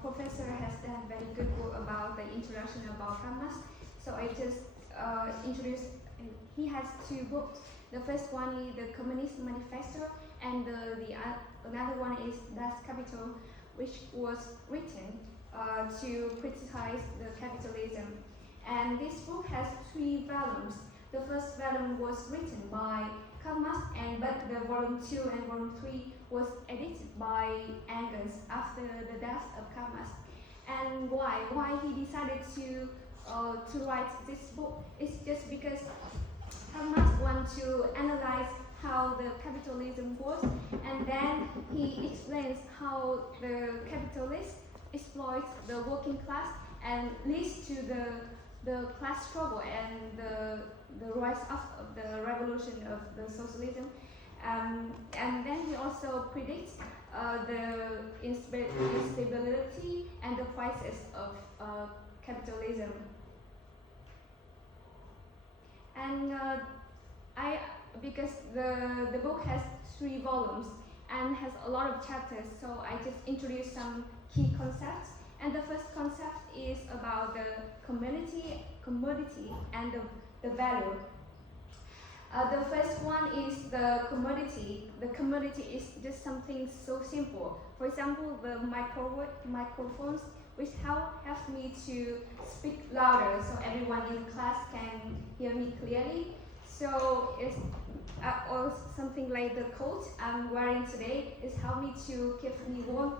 professor has done very good work about the introduction about Karl Marx. So I just introduced. He has two books. The first one is the Communist Manifesto, and another one is Das Kapital, which was written to criticize the capitalism. And this book has 3 volumes. The first volume was written by Karl Marx, but the volume 2 and volume 3 was edited by Engels after the death of Karl Marx. And why he decided to write this book is just because Karl Marx wanted to analyze how the capitalism works, and then he explains how the capitalists exploit the working class and leads to the class struggle and the rise of the revolution of the socialism. And then he also predicts the instability and the crisis of capitalism. And because the book has 3 volumes and has a lot of chapters, so I just introduced some key concepts. And the first concept is about the commodity, and the value. The first one is the commodity. The commodity is just something so simple. For example, the microphones, which helps me to speak louder so everyone in class can hear me clearly. So it's or something like the coat I'm wearing today is help me to keep me warm.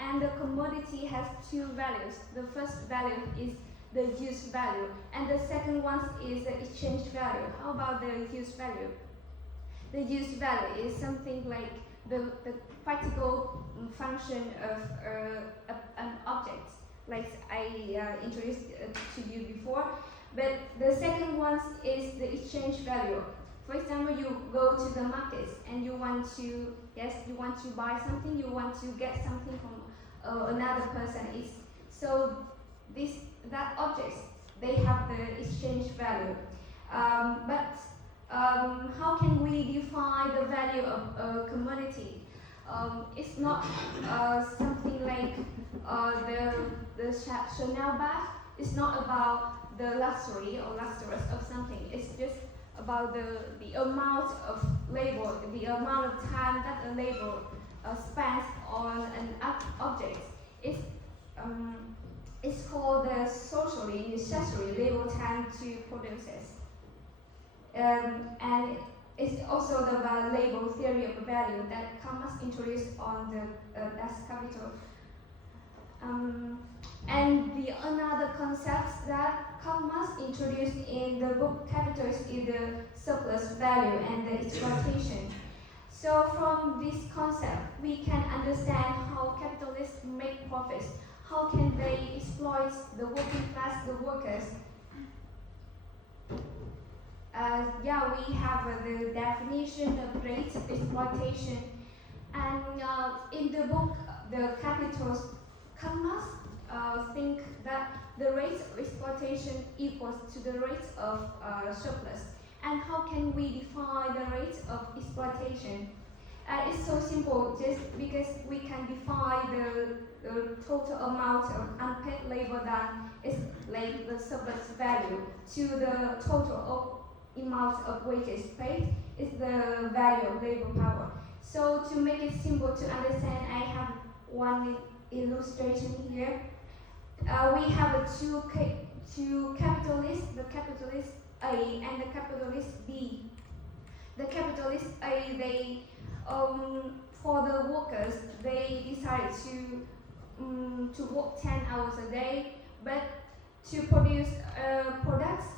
And the commodity has 2 values. The first value is the use value, and the second one is the exchange value. How about the use value? The use value is something like the practical function of an object, like I introduced to you before. But the second one is the exchange value. For example, you go to the market and you want to buy something, you want to get something from another person. That objects, they have the exchange value. But how can we define the value of a commodity? It's not something like the Chanel bag. It's not about the luxury or luxurious of something. It's just about the amount of labor, the amount of time that a labor spends on an object. It's called the socially necessary labor time to produce it. And it's also the labor theory of value that Karl Marx introduced on the Das Kapital. And another concept that Karl Marx introduced in the book Capital is the surplus value and the exploitation. So from this concept, we can understand how capitalists make profits. How can they exploit the working class, the workers? We have the definition of great exploitation. And in the book, The Capitals, Karl Marx think that the rate of exploitation equals to the rate of surplus. And how can we define the rate of exploitation? It's so simple, just because we can define the total amount of unpaid labor done is like the surplus value to the total amount of wages paid is the value of labor power. So to make it simple to understand, I have one illustration here. We have two capitalists, the capitalist A and the capitalist B. The capitalist A, they for the workers, they decided to work 10 hours a day, but to produce products,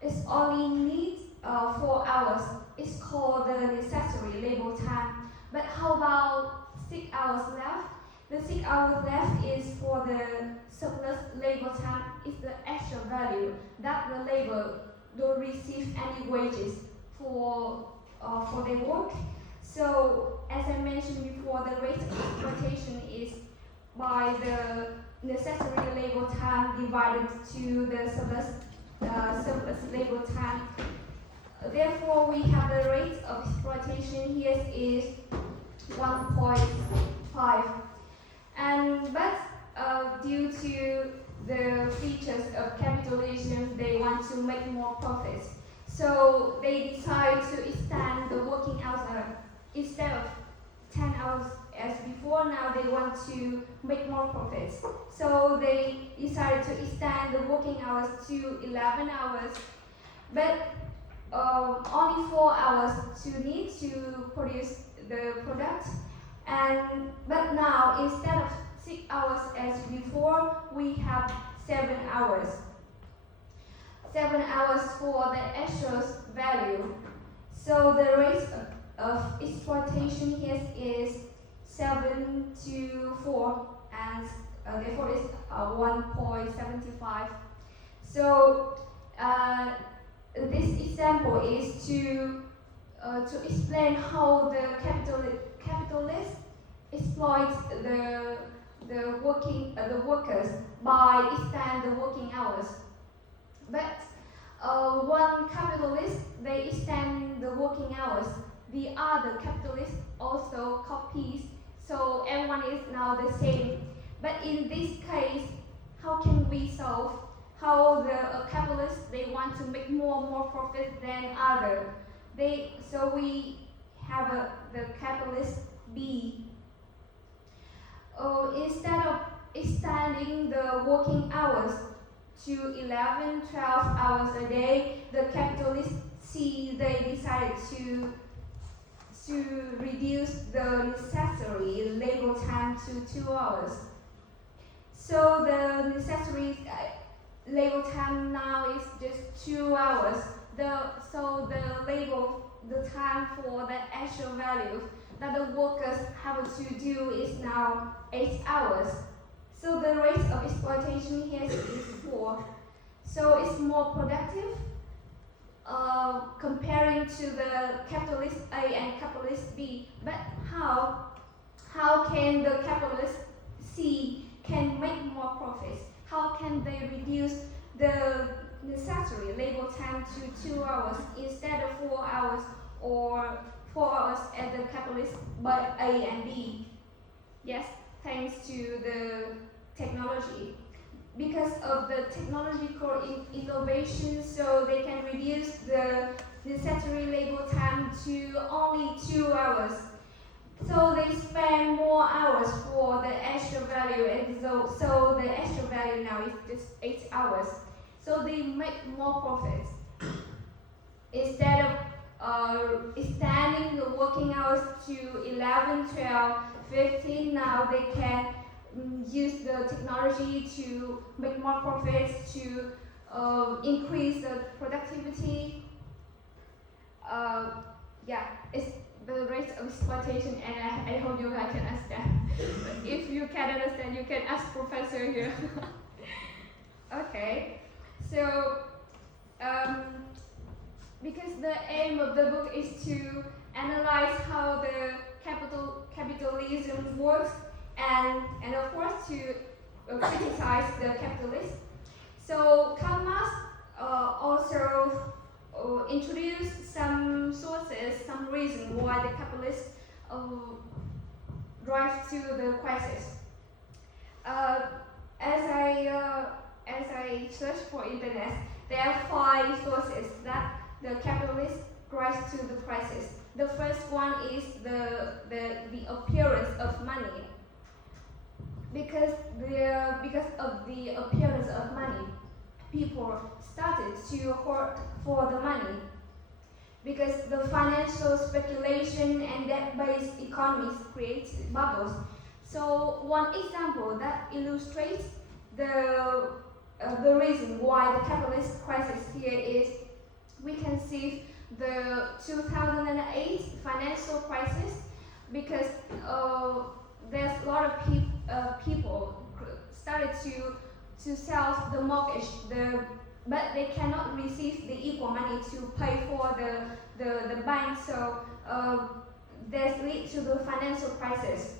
it's only need 4 hours. It's called the necessary labor time. But how about 6 hours left? The 6 hours left is for the surplus labor time. It's the extra value that the labor don't receive any wages for their work. So, as I mentioned before, the rate of exploitation is by the necessary labor time divided to the surplus labor time. Therefore, we have the rate of exploitation here is 1.5. But due to the features of capitalism, they want to make more profits. So they decide to extend the working hours instead of 10 hours as before. Now they want to make more profits. So they decided to extend the working hours to 11 hours, but only 4 hours to need to produce the product. But now instead of 6 hours as before, we have 7 hours. 7 hours for the actual value. So the rate of exploitation here is 7 to 4, and therefore it's 1.75. So this example is to explain how the capitalists exploit the workers by extend the working hours. But one capitalist, they extend the working hours. The other capitalist also copies, so everyone is now the same. But in this case, how can we solve how the capitalists, they want to make more profit than other? So we have the capitalist B. Instead of extending the working hours to 11, 12 hours a day, the capitalist C, they decided to reduce the necessary labor time to 2 hours. So the necessary labor time now is just 2 hours. So the time for the actual value that the workers have to do is now 8 hours. So the rate of exploitation here is 4. So it's more productive comparing to the capitalist A and capitalist B. But how can the capitalist C can make more profits? How can they reduce the necessary labor time to 2 hours instead of 4 hours or 4 hours at the capitalist by A and B? Yes, thanks to the technology. Because of the technological innovation, so they can reduce the necessary labor time to only 2 hours. So they spend more hours for the extra value, and so the extra value now is just 8 hours. So they make more profits. Instead of extending the working hours to 11, 12, 15, now they can use the technology to make more profits, to increase the productivity. It's the rate of exploitation, and I hope you guys can understand. If you can't understand, you can ask professor here. Okay, so because the aim of the book is to analyze how the capitalism works, and of course to criticize the capitalists. So Karl Marx also introduced some sources, some reasons why the capitalists drive to the crisis. As I searched for internet, there are 5 sources that the capitalists drive to the crisis. The first one is the appearance of money. Because of the appearance of money, people started to hoard for the money. Because the financial speculation and debt-based economies create bubbles. So one example that illustrates the reason why the capitalist crisis here is, we can see the 2008 financial crisis, because there's a lot of people started to sell the mortgage, but they cannot receive the equal money to pay for the bank. So this leads to the financial crisis.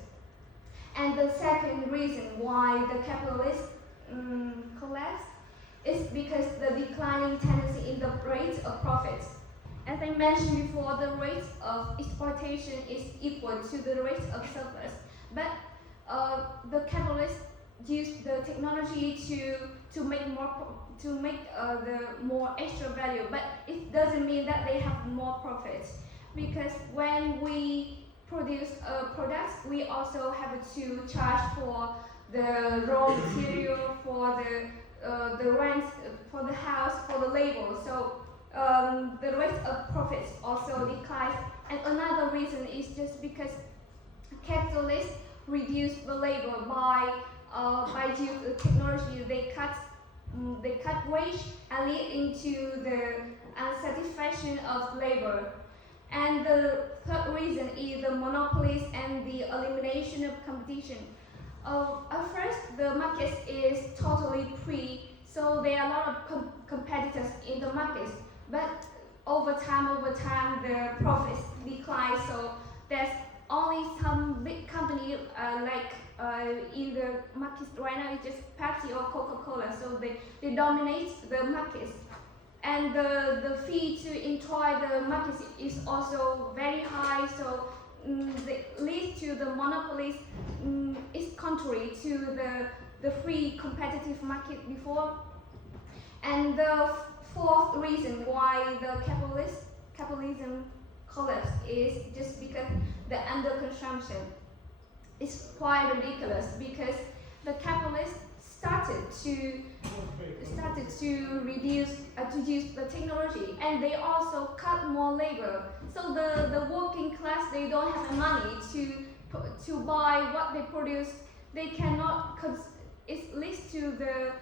And the second reason why the capitalist collapse is because the declining tendency in the rate of profits. As I mentioned before, the rate of exploitation is equal to the rate of surplus. But the capitalists use the technology to make more the more extra value, but it doesn't mean that they have more profits, because when we produce products, we also have to charge for the raw material, for the rent, for the house, for the labor. So the rate of profits also declines. And another reason is just because capitalists reduce the labor by use of technology. They cut wage and lead into the unsatisfaction of labor. And the third reason is the monopolies and the elimination of competition. At first, the market is totally free, so there are a lot of competitors in the market. But over time, the profits decline. So there's only some big company in the market right now. It's just Pepsi or Coca-Cola. So they dominate the market. And the fee to enter the market is also very high, so they lead to the monopolies. Is contrary to the free competitive market before. And the fourth reason why the capitalism collapsed is just because the underconsumption. It's quite ridiculous, because the capitalists started to reduce to use the technology, and they also cut more labor. So the working class, they don't have money to buy what they produce. They cannot, it leads to the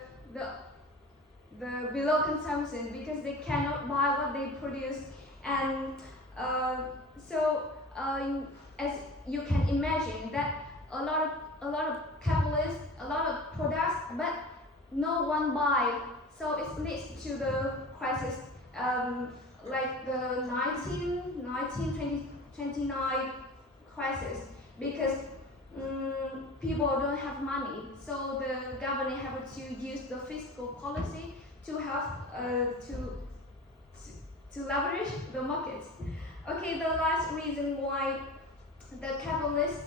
below consumption, because they cannot buy what they produce. And as you can imagine, that a lot of capitalists, a lot of products, but no one buy. So it leads to the crisis, like the 1929 crisis, because people don't have money. So the government have to use the fiscal policy to help to leverage the market. Okay, the last reason why the capitalist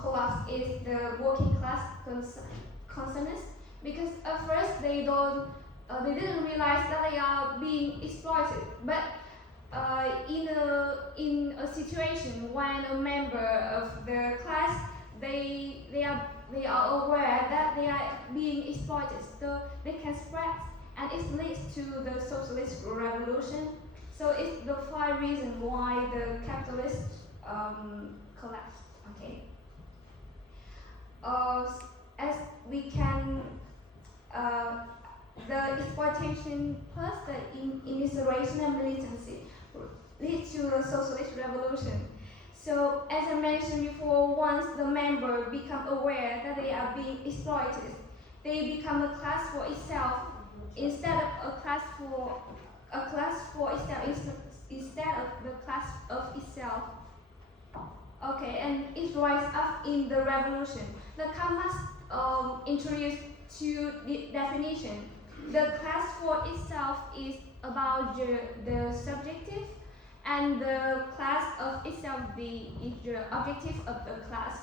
collapse is the working class concerns, because at first they didn't realize that they are being exploited. But in a situation when a member of the class they are aware that they are being exploited, so they can spread, and it leads to the socialist revolution. So it's the 5 reasons why the capitalist collapsed. Okay. As we can, the exploitation plus the immiseration and militancy lead to the socialist revolution. So, as I mentioned before, once the member become aware that they are being exploited, they become a class for itself instead of a class for itself, instead of the class of itself. Okay, and it rises up in the revolution. The Karl Marx introduced 2 definition. The class for itself is about the subjective, and the class of itself is the objective of the class.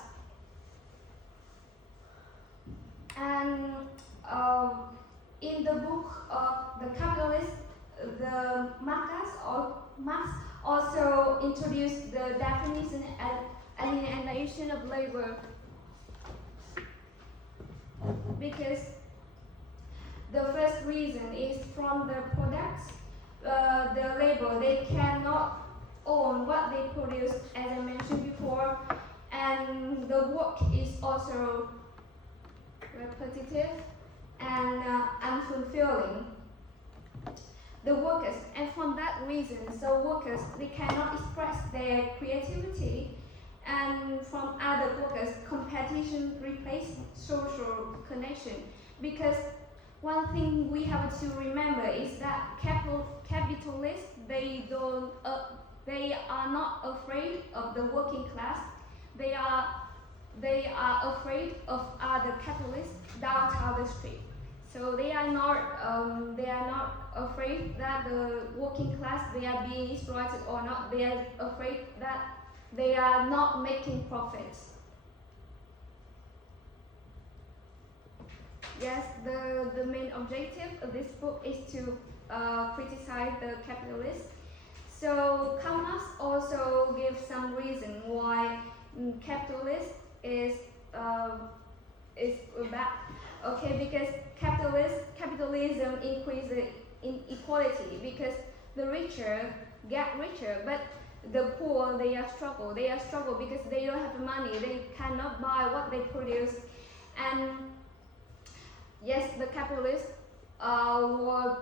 And in the book of The Capitalist, the Marx also introduced the definition as alienation of labor, because the first reason is from the products, the labor, they cannot own what they produce, as I mentioned before, and the work is also repetitive and unfulfilling. The workers, and from that reason, so workers, they cannot express their creativity, and from other workers, competition replaces social connection. Because one thing we have to remember is that capitalists, they are not afraid of the working class. They are afraid of other capitalists downtown the street. So they are not afraid that the working class, they are being exploited or not. They are afraid that they are not making profits. Yes, the main objective of this book is to criticize the capitalists. So Karl Marx also gives some reason why capitalist uh, is bad. Okay, because capitalism increases inequality because the richer get richer, but the poor they are struggle. They are struggle because they don't have money. They cannot buy what they produce, and yes, the capitalists were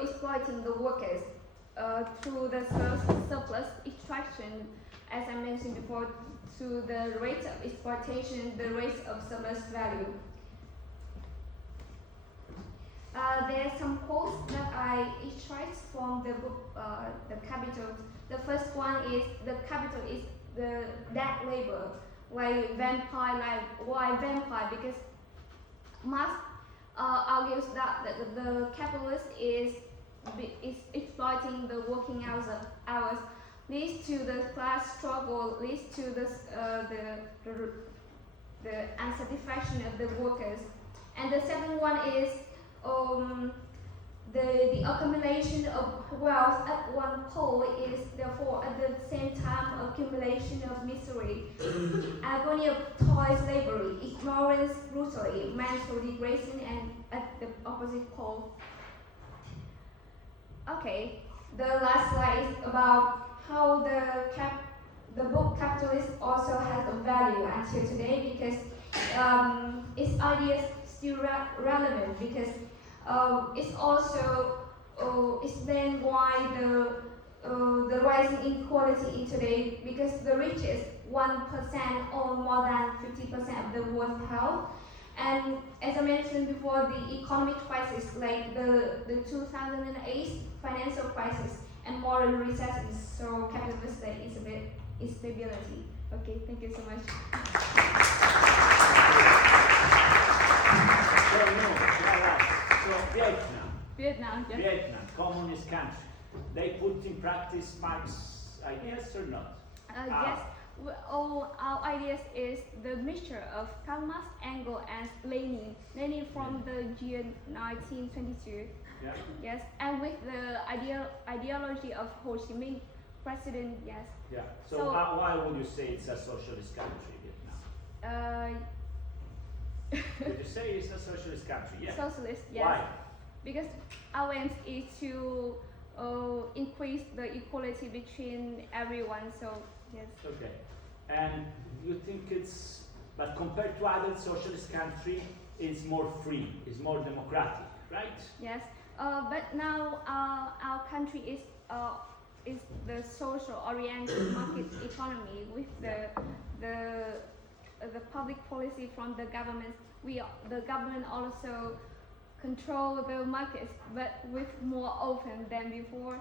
exploiting the workers through the surplus extraction, as I mentioned before, to the rate of exploitation, the rate of surplus value. There are some quotes that I extract from the book, The Capital. The first one is, the capital is the dead labor. Why vampire? Because Marx argues that the capitalist is exploiting the working hours, leads to the class struggle, leads to the unsatisfaction of the workers. And the second one is the accumulation of wealth at one pole is therefore at the same time accumulation of misery, agony of toil, slavery, ignorance, brutally, mental degradation, and at the opposite pole. Okay, the last slide is about how the book Capitalist also has a value until today, because its ideas still relevant, because it's also explain why the rising inequality in today, because the richest 1% own more than 50% of the world's health. And as I mentioned before, the economic crisis, like the 2008 financial crisis and moral recession, so capitalist state is a bit instability. Okay, thank you so much. So Vietnam, yes. Vietnam, communist country. They put in practice Marx's ideas or not? Yes. All our ideas is the mixture of Karl Marx, Engels, and Lenin. Lenin from the year 1922. Yeah. Yes, and with the ideology of Ho Chi Minh, president. Yes. Yeah. So why would you say it's a socialist country, Vietnam? Would you say it's a socialist country? Yeah. Socialist. Yes. Why? Because our aim is to increase the equality between everyone. So yes. Okay. And you think but compared to other socialist countries, it's more free, it's more democratic, right? Yes. But now our country is the social-oriented market economy with the public policy from the government. The government also control the markets, but with more open than before,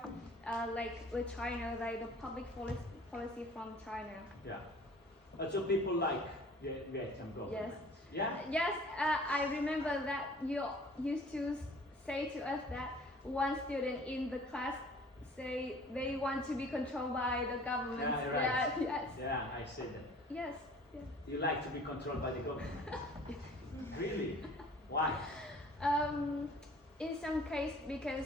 like with China, like the public policy from China. Yeah. So people like Vietnam government. Yes. Yeah. Yes. I remember that you used to say to us that one student in the class say they want to be controlled by the government. Yeah, right. Yeah, yes. Yeah, I see that. Yes. Yes. You like to be controlled by the government? Really? Why? In some case, because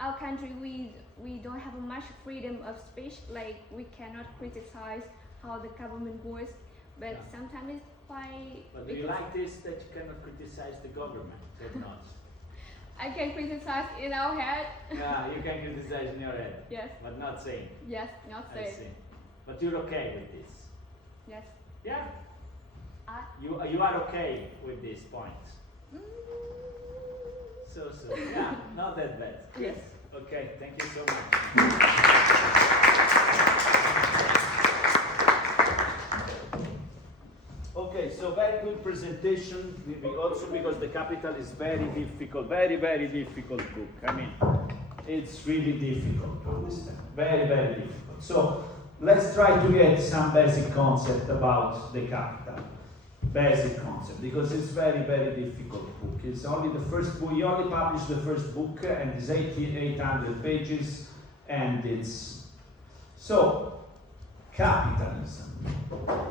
our country we don't have much freedom of speech. Like we cannot criticize how the government works, but Yeah. sometimes it's quite. But do you like this that you cannot criticize the government or not? I can criticize in our head. Yeah, you can criticize in your head. Yes. But not saying. Yes. Not I say. see. But you're okay with this? Yes. Yeah. You are okay with this point? So yeah, not that bad. Yes. Okay, thank you so much. Okay, so very good presentation, also because the Capital is very difficult, very, very difficult book. I mean, it's really difficult to understand, very, very difficult. So let's try to get some basic concept about the Capital. Basic concept, because it's very, very difficult book. It's only the first book, he only published the first book, and it's 800 pages, and it's... So, capitalism.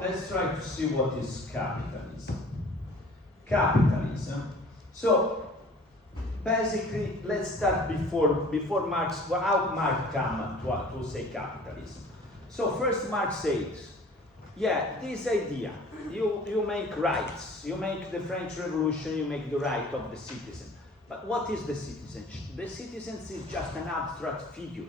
Let's try to see what is capitalism. capitalism. So basically, let's start before Marx. Well, how Marx come to say capitalism? So first, Marx says, yeah, this idea, you make rights, you make the French Revolution, you make the right of the citizen. But what is the citizen? The citizen is just an abstract figure.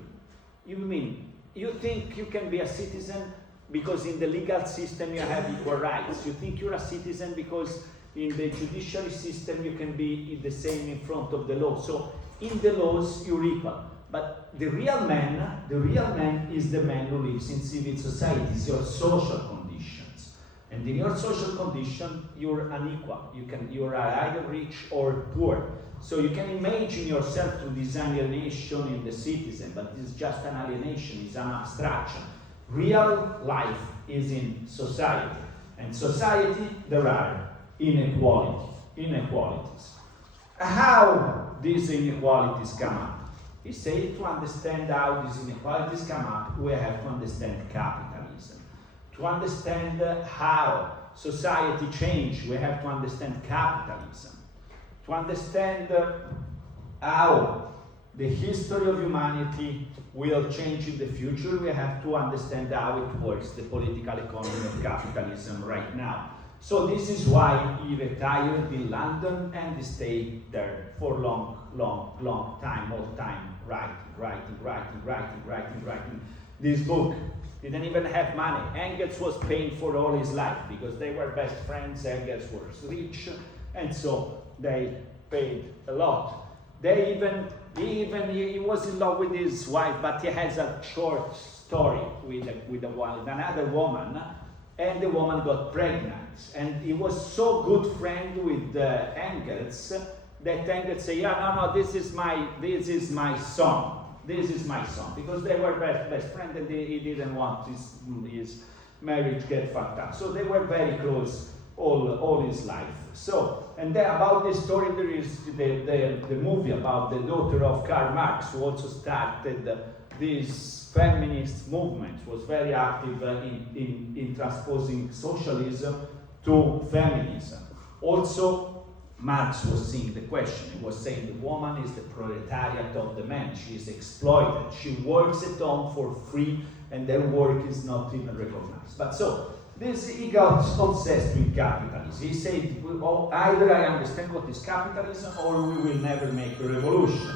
You think you can be a citizen because in the legal system you have equal rights. You think you're a citizen because in the judiciary system you can be the same in front of the law. So in the laws you're equal. But the real man is the man who lives in civil societies, your social conditions. And in your social condition, you're unequal. You are either rich or poor. So you can imagine yourself to this alienation in the citizen, but it's just an alienation, it's an abstraction. Real life is in society. And society, there are inequalities. How these inequalities come up? He said to understand how these inequalities come up, we have to understand capitalism. To understand how society changed, we have to understand capitalism. To understand how the history of humanity will change in the future, we have to understand how it works, the political economy of capitalism right now. So this is why he retired in London and he stayed there for long time, all time, writing. This book didn't even have money. Engels was paying for all his life because they were best friends. Engels was rich, and so they paid a lot. He was in love with his wife, but he has a short story with another woman, and the woman got pregnant. And he was so good friend with Engels that Engels said, yeah, no, this is my son. This is my son, because they were best friends, and he didn't want his marriage get fucked up. So they were very close all his life. So, and then about this story, there is the movie about the daughter of Karl Marx, who also started this feminist movement, was very active in transposing socialism to feminism. Also, Marx was seeing the question. He was saying the woman is the proletariat of the man. She is exploited. She works at home for free, and their work is not even recognized. But so, he got obsessed with capitalism. He said, either I understand what is capitalism, or we will never make a revolution.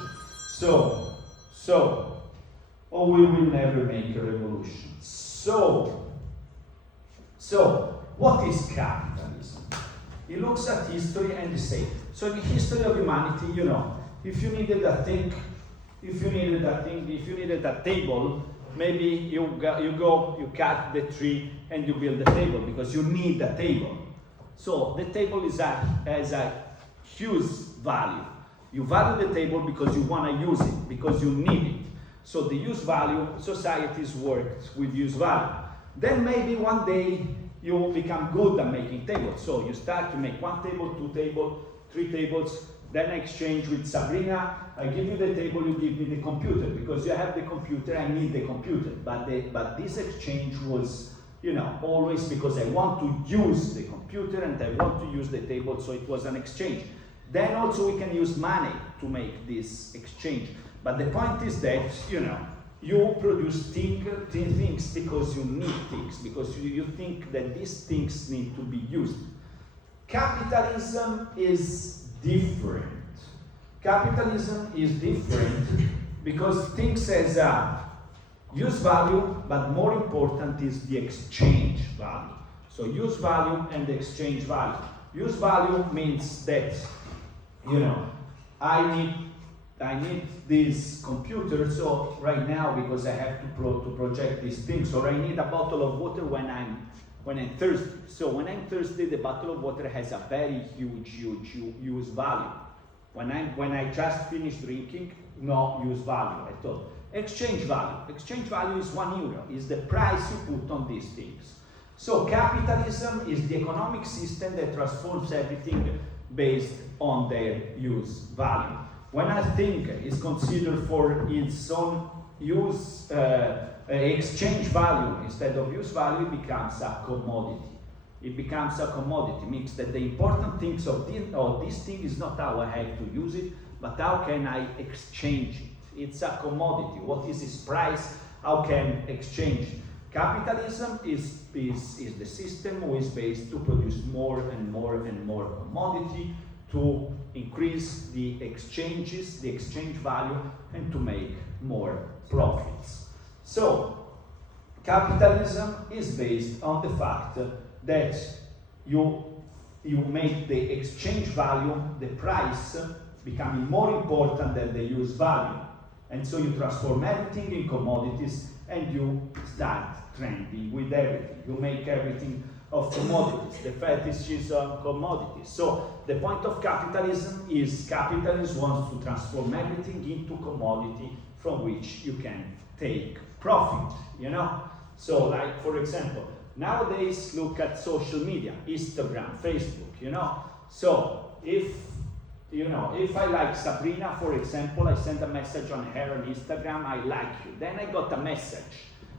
Or we will never make a revolution. So, what is capitalism? He looks at history and he says, so in the history of humanity, if you needed a table, maybe you cut the tree and you build a table because you need a table. So the table has a huge value. You value the table because you want to use it, because you need it. So the use value, societies work with use value. Then maybe one day you become good at making tables. So you start to make 1 table, 2 tables, 3 tables, then exchange with Sabrina. I give you the table, you give me the computer. Because you have the computer, I need the computer. But this exchange was, always because I want to use the computer and I want to use the table, so it was an exchange. Then also we can use money to make this exchange. But the point is that, you produce things because you need things, because you think that these things need to be used. Capitalism is different. Capitalism is different because things has a use value, but more important is the exchange value. So use value and exchange value. Use value means that, I need this computer, so right now, because I have to project these things, or I need a bottle of water when I'm thirsty. So when I'm thirsty, the bottle of water has a very huge use value. When I just finish drinking, no use value at all. Exchange value. Exchange value is €1, is the price you put on these things. So capitalism is the economic system that transforms everything based on their use value. When a thing is considered for its own use, exchange value instead of use value, it becomes a commodity. it becomes a commodity. Means that the important things of this thing is not how I have to use it, but how can I exchange it. It's a commodity. What is its price? How can exchange it? Capitalism is the system which is based to produce more and more and more commodity, to increase the exchanges, the exchange value, and to make more profits. So, capitalism is based on the fact that you make the exchange value, the price, becoming more important than the use value. And so you transform everything in commodities and you start trending with everything. You make everything of commodities. The fetish is on commodities. So the point of capitalism is capitalism wants to transform everything into commodity from which you can take profit, you know? So like, for example, nowadays look at social media, Instagram, Facebook, you know? So if I like Sabrina, for example, I send a message on her on Instagram, I like you. Then I got a message.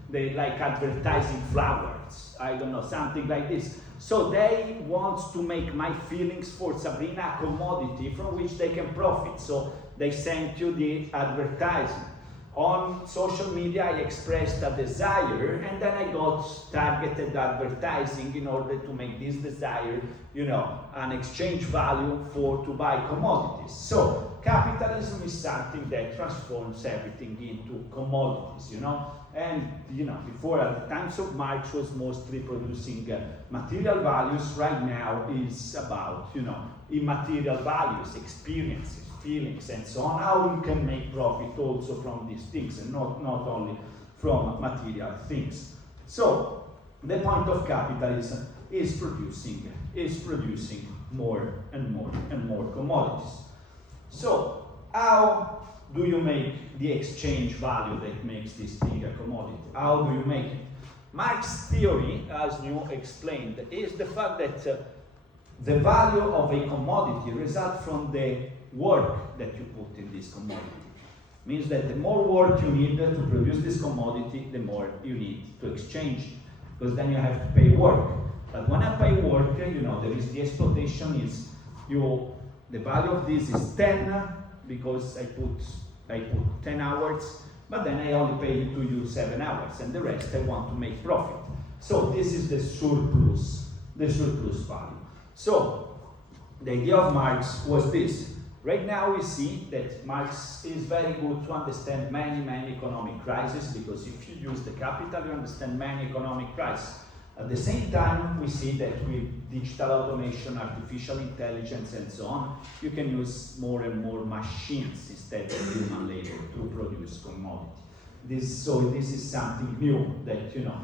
They like advertising flowers, I don't know, something like this. So they want to make my feelings for Sabrina a commodity from which they can profit. So they send you the advertisement. On social media, I expressed a desire, and then I got targeted advertising in order to make this desire, you know, an exchange value to buy commodities. So capitalism is something that transforms everything into commodities, you know. And, you know, before at the times of Marx was mostly producing material values. Right now is about, you know, immaterial values, experiences, feelings, and so on. How you can make profit also from these things, and not only from material things. So the point of capitalism is producing more and more and more commodities. So how do you make the exchange value that makes this thing a commodity? How do you make it? Marx's theory, as you explained, is the fact that the value of a commodity results from the work that you put in this commodity. Means that the more work you need to produce this commodity, the more you need to exchange it, because then you have to pay work. But when I pay work, you know, there is the exploitation is the value of this is 10 because I put 10 hours, but then I only pay you 7 hours, and the rest I want to make profit. So this is the surplus value. So the idea of Marx was this. Right now we see that Marx is very good to understand many economic crises, because if you use the capital, you understand many economic crises. At the same time, we see that with digital automation, artificial intelligence, and so on, you can use more and more machines instead of human labor to produce commodity. This is something new that, you know,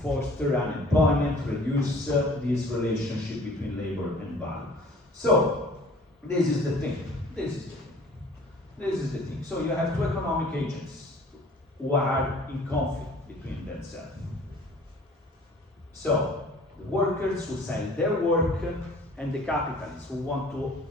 foster unemployment, reduce this relationship between labor and value. So this is the thing. This is the thing. So you have two economic agents who are in conflict between themselves. So the workers who sell their work, and the capitalists who want to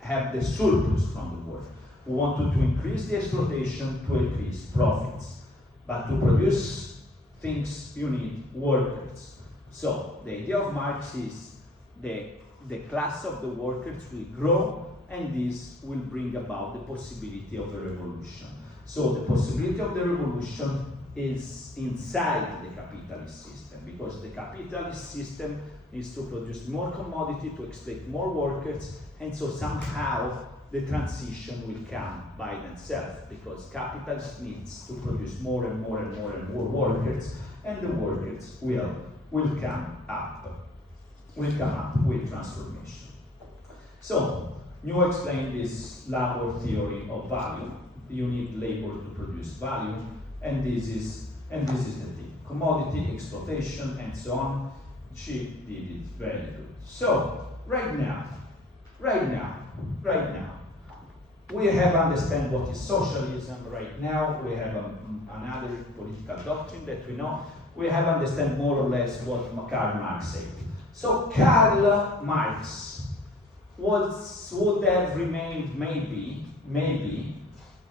have the surplus from the work, who want to increase the exploitation to increase profits. But to produce things, you need workers. So the idea of Marx is the class of the workers will grow, and this will bring about the possibility of a revolution. So the possibility of the revolution is inside the capitalist system, because the capitalist system needs to produce more commodity to exploit more workers, and so somehow the transition will come by themselves, because capitalism needs to produce more and more and more and more workers, and the workers will come up with transformation. So New explained this labor theory of value. You need labor to produce value, and this is the thing. Commodity, exploitation, and so on. She did it very good. So right now, we have understand what is socialism. Right now, we have another political doctrine that we know. We have understand more or less what Karl Marx said. So Karl Marx would have remained maybe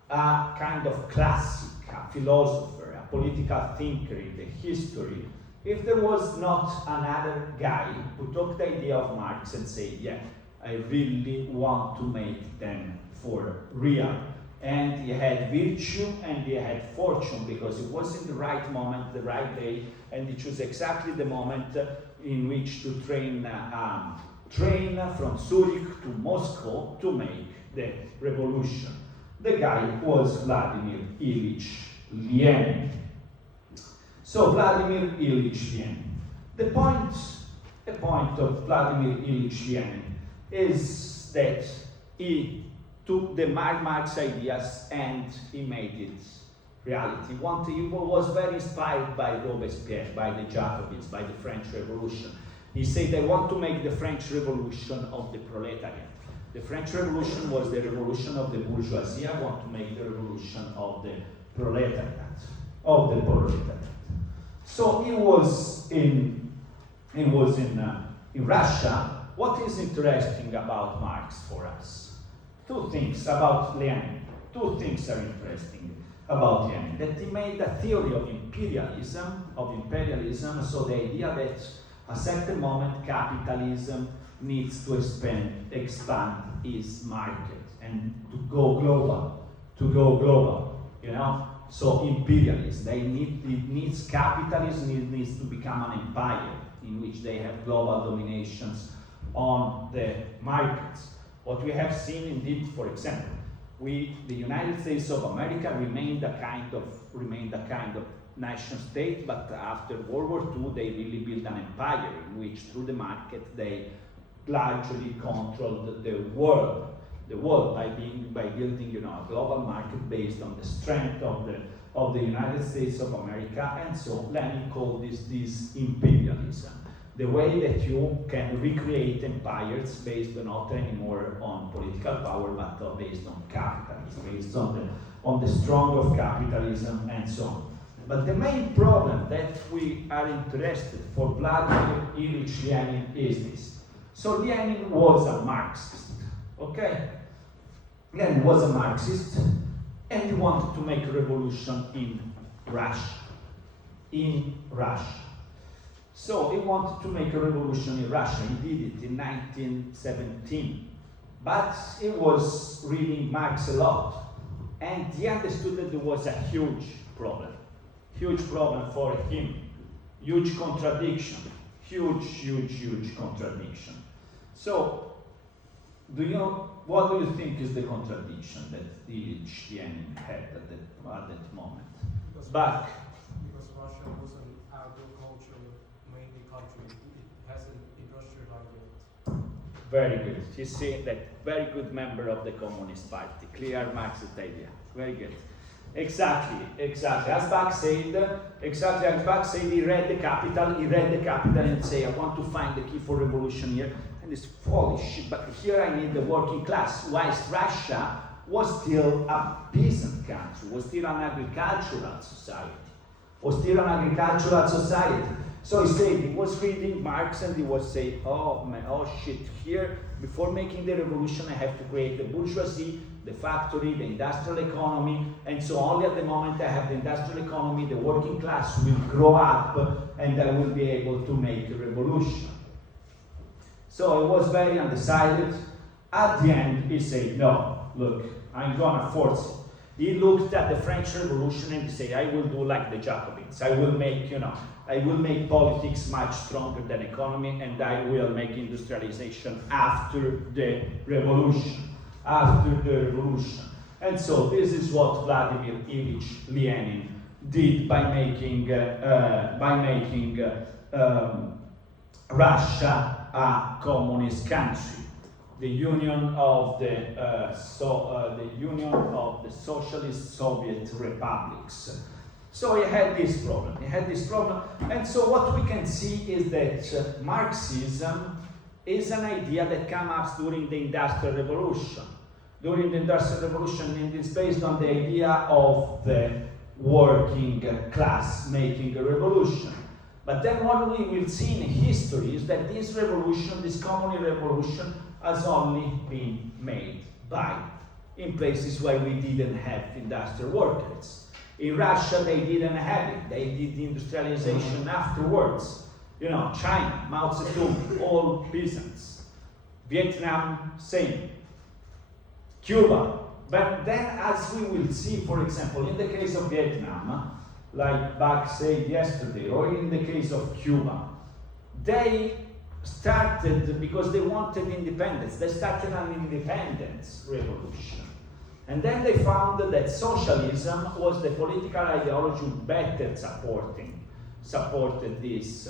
a kind of classic, a philosopher, a political thinker in the history, if there was not another guy who took the idea of Marx and say, yeah, I really want to make them for real. And he had virtue and he had fortune because it was in the right moment, the right day, and he chose exactly the moment in which to train from Zurich to Moscow to make the revolution. The guy was Vladimir Ilyich Lenin. So Vladimir Ilyich Lenin. The point of Vladimir Ilyich Lenin is that he took the Marx ideas and he made it reality. He was very inspired by Robespierre, by the Jacobites, by the French Revolution. He said, I want to make the French Revolution of the proletariat. The French Revolution was the revolution of the bourgeoisie. I want to make the revolution of the proletariat. So he was in Russia. What is interesting about Marx for us? Two things about Lenin. Two things are interesting about Lenin. That he made a theory of imperialism, so the idea that at a certain moment capitalism needs to expand its market and to go global, you know? So imperialism, it needs capitalism, it needs to become an empire in which they have global dominations on the markets. What we have seen indeed, for example, the United States of America remained a kind of nation state, but after World War II they really built an empire in which through the market they largely controlled the world by building, you know, a global market based on the strength of the United States of America. And so Lenin called this imperialism, the way that you can recreate empires based not anymore on political power, but based on capitalism, based on the strong of capitalism and so on. But the main problem that we are interested for Vladimir Ilyich Lenin is this. So Lenin was a Marxist, okay? Lenin was a Marxist, and he wanted to make a revolution in Russia. So he wanted to make a revolution in Russia. He did it in 1917. But he was reading Marx a lot, and he understood that there was a huge problem for him, huge contradiction. So, what do you think is the contradiction that Ilyich Lenin had at that moment? Because Russia was an agriculture mainly country. It hasn't industrialized yet. Very good. You see that very good member of the Communist Party. Clear Marxist idea. Very good. Exactly. As Bach said, he read the Capital and say, I want to find the key for revolution here. And it's foolish, but here I need the working class. Whilst Russia was still a peasant country, was still an agricultural society. So he said, he was reading Marx and he was saying, oh shit, here, before making the revolution, I have to create the bourgeoisie, the factory, the industrial economy, and so only at the moment I have the industrial economy, the working class will grow up and I will be able to make a revolution. So he was very undecided. At the end, he said, no, look, I'm gonna force it. He looked at the French Revolution and he said, I will do like the Jacobites. I will make politics much stronger than economy, and I will make industrialization after the revolution. And so this is what Vladimir Ilyich Lenin did by making Russia a communist country, the union of the socialist Soviet republics. So he had this problem. And so what we can see is that Marxism is an idea that came up during the Industrial Revolution. And it's based on the idea of the working class making a revolution. But then what we will see in history is that this revolution, this communist revolution, has only been made in places where we didn't have industrial workers. In Russia, they didn't have it. They did the industrialization afterwards. You know, China, Mao Zedong, all peasants. Vietnam, same. Cuba. But then, as we will see, for example, in the case of Vietnam, like Bach said yesterday, or in the case of Cuba, they started because they wanted independence. They started an independence revolution. And then they found that socialism was the political ideology better supported this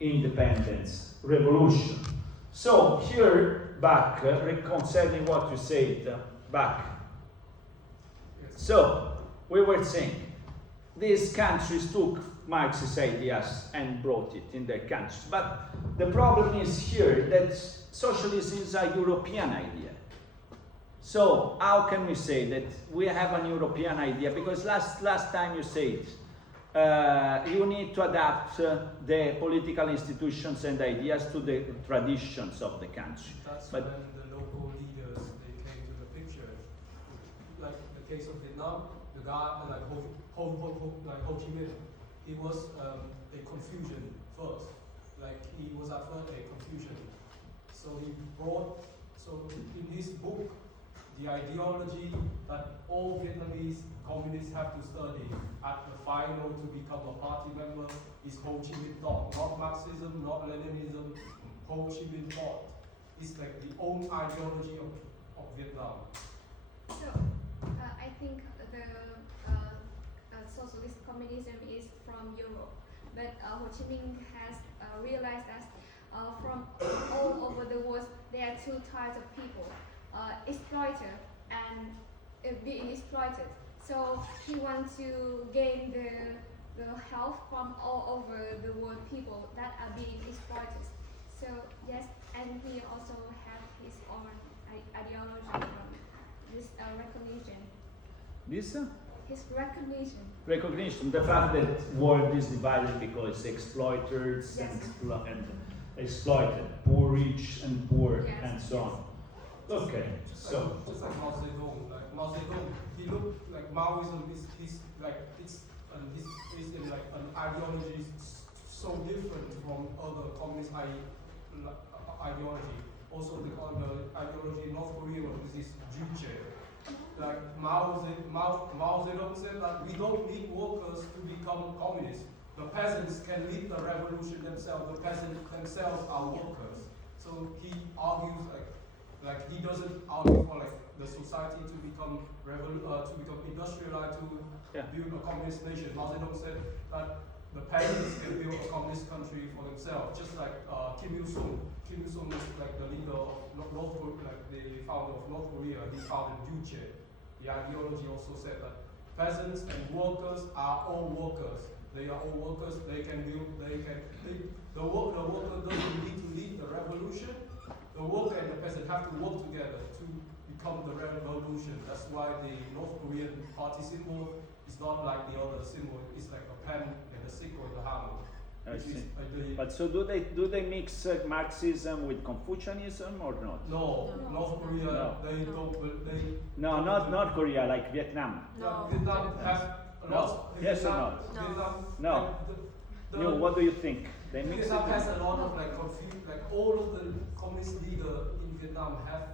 independence revolution. So here, Bach, concerning what you said, Bach. So, we were saying, these countries took Marxist ideas and brought it in their countries. But the problem is here that socialism is a European idea. So how can we say that we have an European idea? Because last time you said you need to adapt the political institutions and ideas to the traditions of the country. That's But when the local leaders they came to the picture. Like the case of Vietnam, the guy like Ho Chi Minh, he was a confusion first. Like he was at first a confusion. So he brought in his book the ideology that all Vietnamese communists have to study at the final to become a party member is Ho Chi Minh thought, not Marxism, not Leninism, Ho Chi Minh thought. It's like the own ideology of Vietnam. So, I think the socialist communism is from Europe, but Ho Chi Minh has realized that from all over the world there are two types of people, exploiter and being exploited. So he wants to gain the help from all over the world people that are being exploited. So yes, and he also have his own ideology from this recognition. this His recognition. recognition, the fact that world is divided because exploiters Yes. and exploited, poor rich and poor, Yes, and so on. Okay, so Just like Mao Zedong, he looked like Maoism is like it's in like an ideology so different from other communist ideology. Also the ideology in North Korea was this Juche. Like Mao Zedong said that we don't need workers to become communists. The peasants can lead the revolution themselves. The peasants themselves are workers. So he argues like he doesn't argue for like the society to become industrialized to build a communist nation. Mao Zedong said that the peasants can build a communist country for themselves, just like Kim Il Sung. Kim Il Sung is like the leader of North Korea, like the founder of North Korea. He founded Juche. The ideology also said that peasants and workers are all workers. They are all workers. They can build. The worker doesn't need to lead the revolution. The worker and the peasant have to work together to become the revolution. That's why the North Korean party symbol is not like the other symbol. It's like a pen and a sickle and a hammer. I Which is see. But so do they mix Marxism with Confucianism or not? no, North Korea, No. they don't, they... No, not North Korea, like Vietnam. No. Vietnam has a No. lot... Yes or Vietnam, no? Vietnam, No. the- You, what do you think? They mix it? Vietnam has a lot of like all of the communist leader in Vietnam have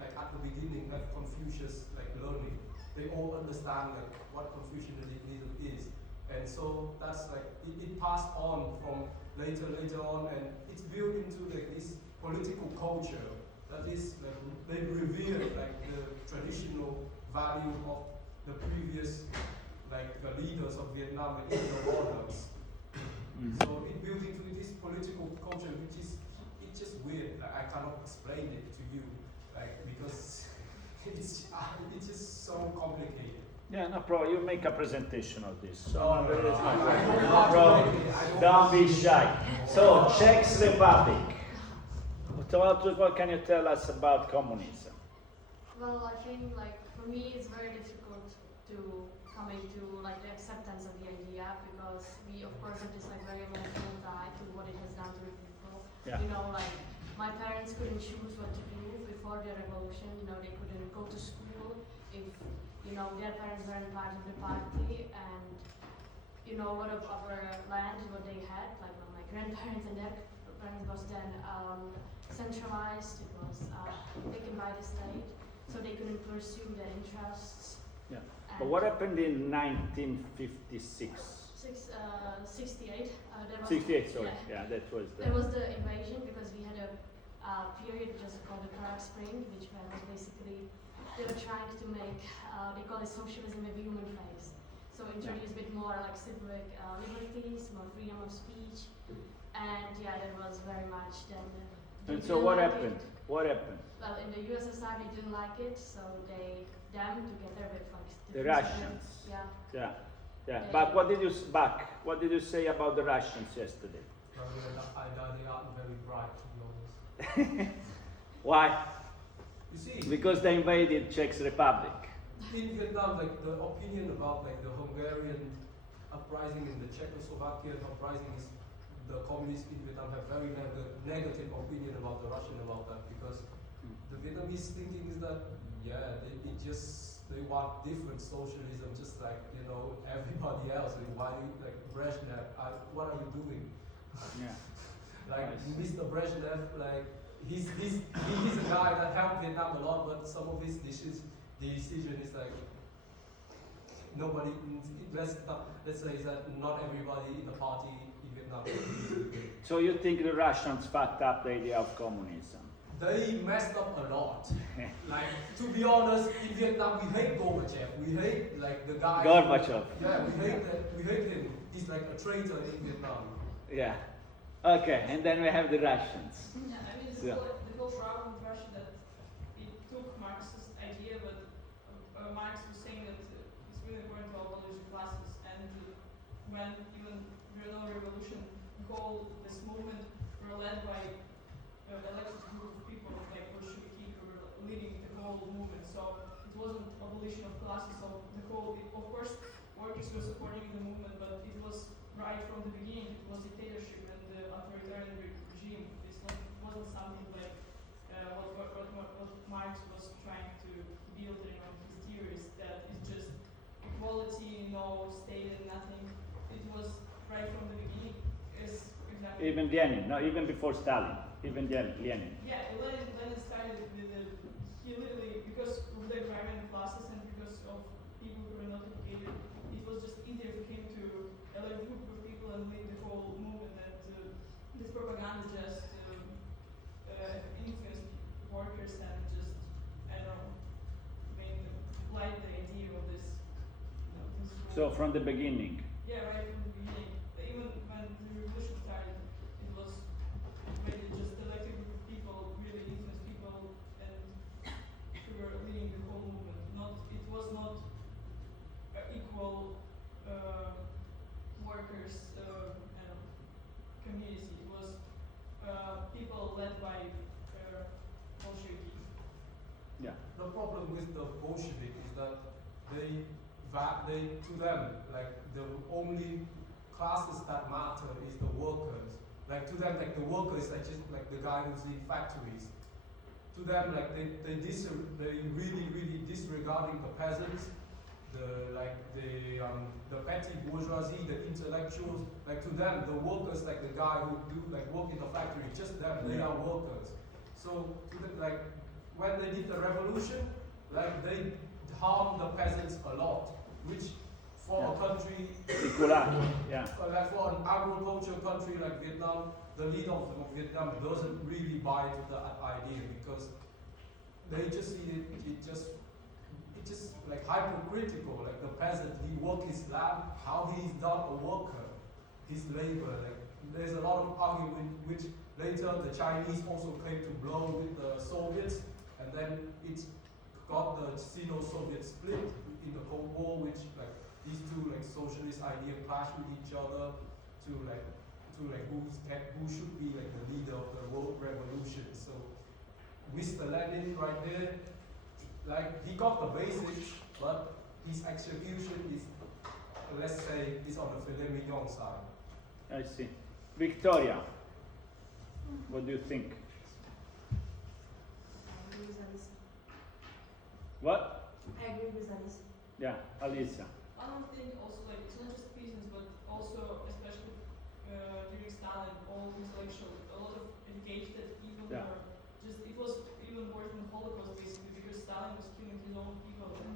like at the beginning have Confucius like learning. They all understand like what Confucianism is, and so that's like it passed on from later on, and it's built into like this political culture that is like they revere like the traditional value of the previous like the leaders of Vietnam and the warlords. So it built into this political culture, which is it's just weird. Like, I cannot explain it to you, like because it's just so complicated. Yeah, no problem. You make a presentation of this. So No, there is I no don't problem. I Don't be shy. So, Czech Republic. What can you tell us about communism? Well, I think like for me it's very difficult to come into like the acceptance of the idea because we of course have this like very emotional tie to what it has done to the people. Yeah. You know, like my parents couldn't choose what to do before the revolution. You know, they couldn't go to school if their parents weren't part of the party, and a lot of our land, what they had, like my grandparents and their parents, was then centralized. It was taken by the state, so they couldn't pursue their interests. Yeah. And But what happened in 1956? 68. There was 68, sorry. Yeah. Yeah, that was There the. was the invasion because we had a period just called the Prague Spring, which was basically they were trying to make they call it socialism with a human face. So introduce a bit more like civic liberties, more freedom of speech, and yeah, there was very much then. And so what happened? What happened? Well, in the USSR they didn't like it, so them together with like The different Russians. civilians, yeah. Yeah, yeah. They- But what did you say about the Russians yesterday? They aren't very bright, to be honest. Why? You see, Because they invaded Czech Republic. in Vietnam, like the opinion about like the Hungarian uprising and the Czechoslovakian uprising is the communists in Vietnam have very negative opinion about the Russian about that, because the Vietnamese thinking is that they want different socialism just like everybody else. Like, why do you, like Brezhnev? What are you doing? Yeah. Like I see. Mr. Brezhnev, like he's a guy that helped Vietnam a lot, but some of his decision is like nobody. Let's say that not everybody in the party in Vietnam. So you think the Russians fucked up the idea of communism? They messed up a lot. Like to be honest, in Vietnam we hate Gorbachev. We hate like the guy. Gorbachev. Yeah, we hate that. We hate him. He's like a traitor in Vietnam. Yeah. Okay, and then we have the Russians. Yeah, I mean, Yeah. the whole problem with Russia that it took Marxist idea, but Marx was saying that it's really important to abolish the classes, and when even during the revolution, this movement were led by elected group of people like Bolsheviki who were leading the whole movement. So it wasn't abolition of classes. So of course, workers were supporting the movement, but it was right from the beginning. It was dictatorship and the authoritarian regime. This wasn't something like what Marx was trying to build in his theories. That it's just equality, no state, and nothing. It was right from the beginning. Is exactly. Even Lenin, no, even before Stalin, even Lenin. Yeah, Lenin started with he literally, because of the agrarian classes and because of people who were not educated, it was just easier for him to elect a group of people and lead the whole movement, and this propaganda just influenced workers and just, I don't know, light the idea of this, this So from the beginning. yeah, right from the beginning. Even when the revolution started, it was really just elected group of people, really influenced people, and who were leading the whole movement. It was not equal workers community. It was people led by Bolsheviki. Yeah. The problem with the Bolshevik is that they to them, like the only classes that matter is the workers. Like to them, like the workers are just like the guy who's in factories. To them, like they really disregarding the peasants, the petty bourgeoisie, the intellectuals. Like to them, the workers, like the guy who do like work in the factory, just them, they are workers. So to them, like when they did the revolution, like they harmed the peasants a lot, which for a country Yeah. like for an agricultural country like Vietnam, the leader of Vietnam doesn't really buy into that idea, because they just see it just like hypocritical. Like the peasant, he work his land, how he's done a worker, his labor. Like there's a lot of argument which later the Chinese also came to blow with the Soviets, and then it got the Sino-Soviet split in the Cold War, which like these two like socialist idea clash with each other to who should be like the leader of the world revolution. So Mr. Lenin right there, like he got the basics, but his execution is, let's say, is on the filet mignon side. I see. Victoria, what do you think? I agree with Alisa. What? I agree with Alice. Yeah, Alicia. Another thing also, like, it's not just peasants, but also, especially during Stalin, all intellectual, a lot of educated people Yeah. were just, it was even worse than Holocaust basically, because Stalin was killing his own people, and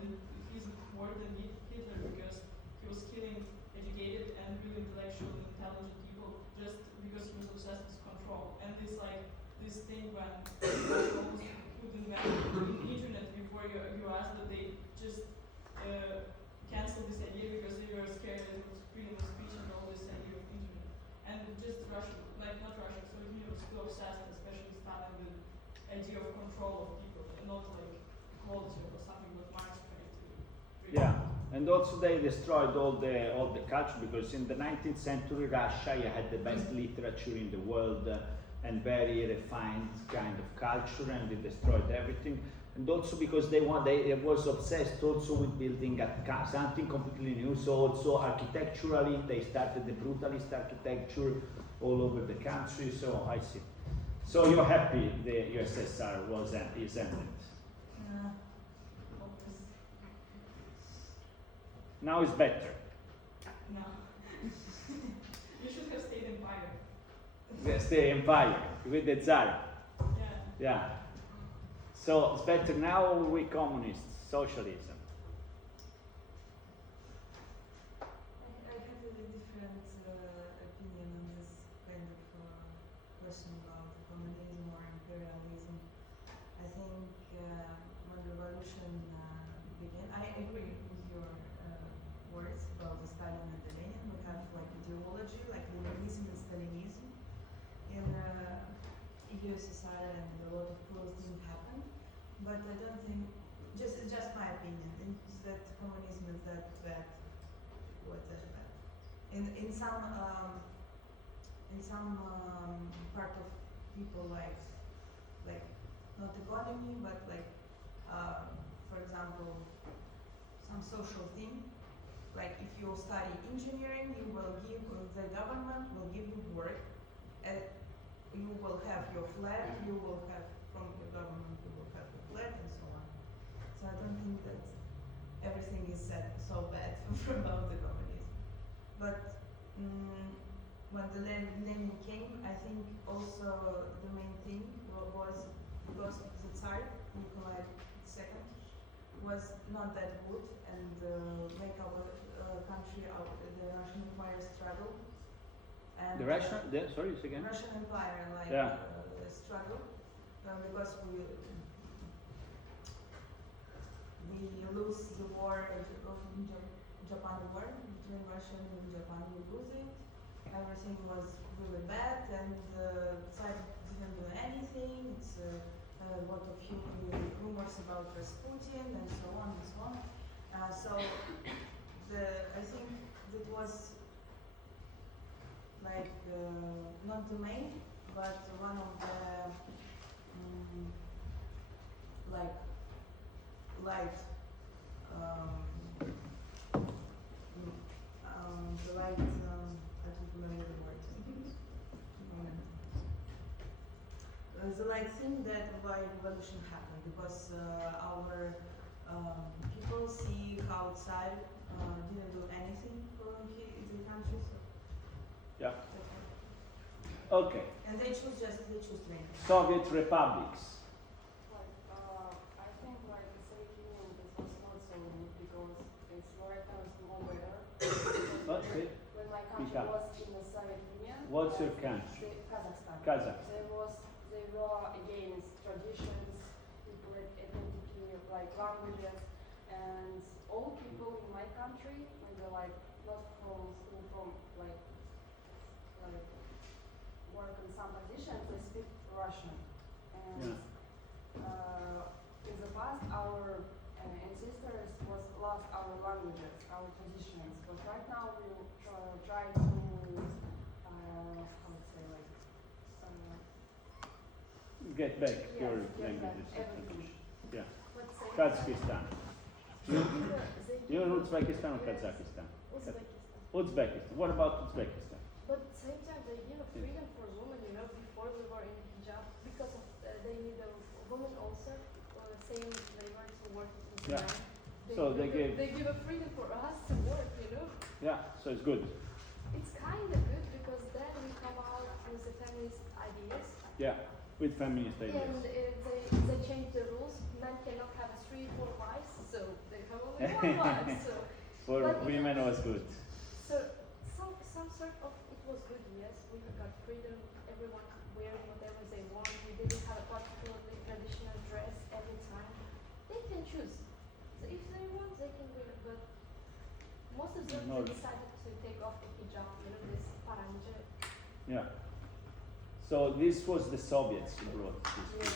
he's worse than Hitler because he was killing educated and really intellectual and intelligent people just because he was obsessed with control. And this, like, this thing when almost would invent the internet before you asked that they just cancel this idea because they were scared that it was freedom of speech and all this idea of internet. And just Russia, like not Russia, Soviet Union was still obsessed, especially Stalin, with idea of control of people and not like equality or something what Marx tried to bring. Yeah, and also they destroyed all the culture because in the 19th century Russia you had the best literature in the world and very refined kind of culture, and they destroyed everything. And also because they was obsessed also with building something completely new. So also architecturally they started the brutalist architecture all over the country. So I see. So you're happy the USSR is ended. Now it's better. No. You should have stayed empire. It's the empire with the Tsar. Yeah. Yeah. So it's better now or we communists, socialism? I have a different opinion on this kind of question about communism or imperialism. I think when the revolution began, I agree with your words about the Stalin and the Lenin. We have like ideology, like Leninism and Stalinism in USSR, and a lot of cool things happened. But I don't think, it's just my opinion, is that communism is that bad. What that bad? In some part of people like not economy, but like for example some social thing. Like if you study engineering, you will give the government will give you work, and you will have your flat. You will have from the government. You will have the flat and so on. So I don't think that everything is said so bad about the communism. But when the Lenin came, I think also the main thing was because the Tsar Nikolai II was not that good, and make our country out the Russian Empire struggle. And The Russian, sorry, again? Russian Empire like Yeah. struggle because we lose the war Japan war between Russia and Japan. We lose it. Everything was really bad, and Tsar didn't do anything. It's a lot of rumors about Rasputin and so on and so on. So I think that was like not the main, but one of the like light the light I don't remember the word. The light thing that why revolution happened, because our people see how Tsar didn't do anything for the country. So Yeah. that's why. Okay. And they choose Lenin. Soviet republics. I think like the Soviet Union this was not so good because it's right now it's more better. What's it? When my country Speak up. was in the Soviet Union. What's your country? Kazakhstan. Kazakhstan. They were against traditions, people identity, like languages, and all people in my country, when they're like not from like work in some positions, they speak Russian. And in the past, our ancestors was lost our languages, our traditions. But right now, we try to how to say like Get back yes, your get back languages. everything. Yeah. But same Kazakhstan. they You're give Uzbekistan or Yes. Kazakhstan? Uzbekistan. Uzbekistan. What about Uzbekistan? But same time they give a freedom for women, you know, before we were in hijab, because of they need a woman also, same labor to work with Yeah. men. So they give, They give a freedom for us to work, you know. yeah, so it's good. It's kind of good because then we come out with the feminist ideas. Yeah, with feminist ideas. And they change the rules. Men cannot have 3, 4 wives, so they have only 1 wife. So, For but women it was good. so some sort of it was good. Yes, we got freedom. Everyone could wear whatever they want. We didn't have a particularly traditional dress every time. They can choose. So if they want, they can wear. But most of them No. they decided to take off the hijab. You know, this paranje. Yeah. So this was the Soviets who brought this.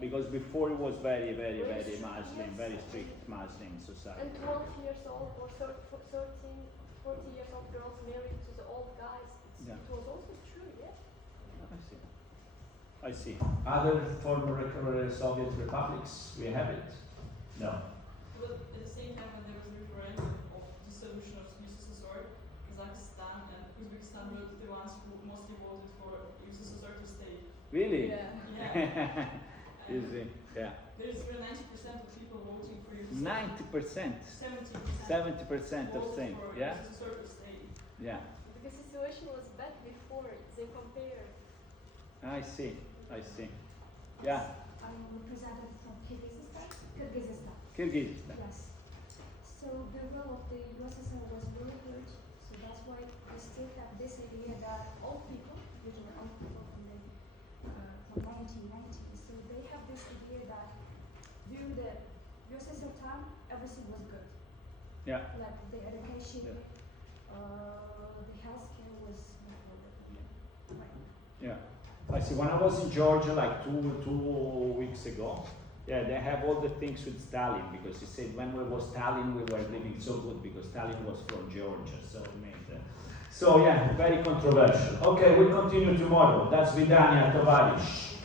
Because before it was very, very, Very very strict, Muslim, yes. very strict Muslim society. And 12 years old or 13, 40 years old girls married to the old guys. Yeah. It was also true, yeah. I see. I see. Other former Soviet republics, we have it? No. But at the same time, when there was a referendum of dissolution of USSR, Kazakhstan and Uzbekistan were the ones who mostly voted for USSR to stay. Really? Yeah. You see? Yeah. There's 90% of people voting for USSR. 90%. 70%. 70% of voted saying, for yeah? USSR to stay. Yeah. Because the situation was bad before. They compared. I see. I see. Yeah. I'm represented from Kyrgyzstan. Kyrgyzstan. Kyrgyzstan. Yes. So the role of the USSR was really good. So that's why we still have this idea that all people, usually all people from 1990, so they have this idea that during the USSR time, everything was good. Yeah. Like the education, Yeah. the healthcare was not good. Right. Yeah. I see. When I was in Georgia like two weeks ago, yeah, they have all the things with Stalin because he said when we was Stalin we were living so good because Stalin was from Georgia, so it made so yeah, very controversial. Okay, we'll continue tomorrow. That's Vidania Tovarish.